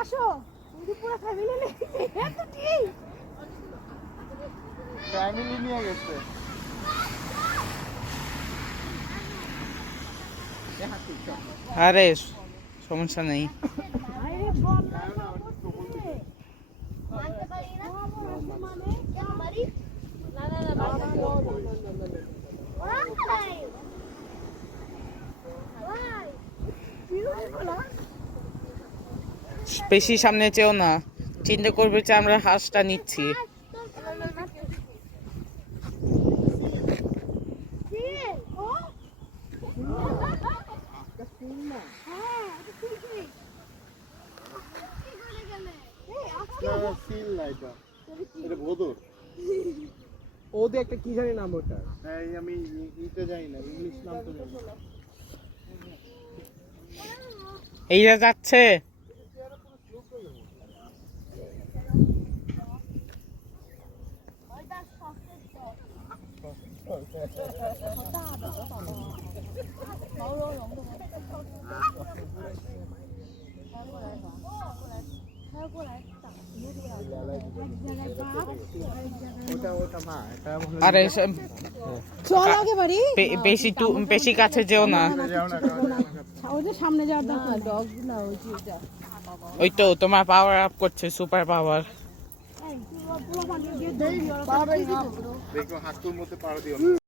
আসো পুরো ফ্যামিলি নিয়ে এত ঠিক ফ্যামিলি নিয়ে গেছে আরে সমস্যা নেই। আরে বল মানতে পারি না মানে কেন মারি না না না ভাই বেশি সামনে চেও না, চিন্তা করবে যে আমরা হাঁসটা নিচ্ছি। ওদের একটা কি জানি নাম ওটা, আমি ইতে জানি না, ইংলিশ নাম তো জানি না। এইটা যাচ্ছে। আরে চল আগে বাড়ি বেশি কাছে যেও না। ওই যে সামনে যাওয়ার দরকার ডগ না ওই যে ওই তো তোমার পাওয়ার আপ করছে, সুপার পাওয়ার। দেখো হাঁটুর মধ্যে পাড়া দিও না।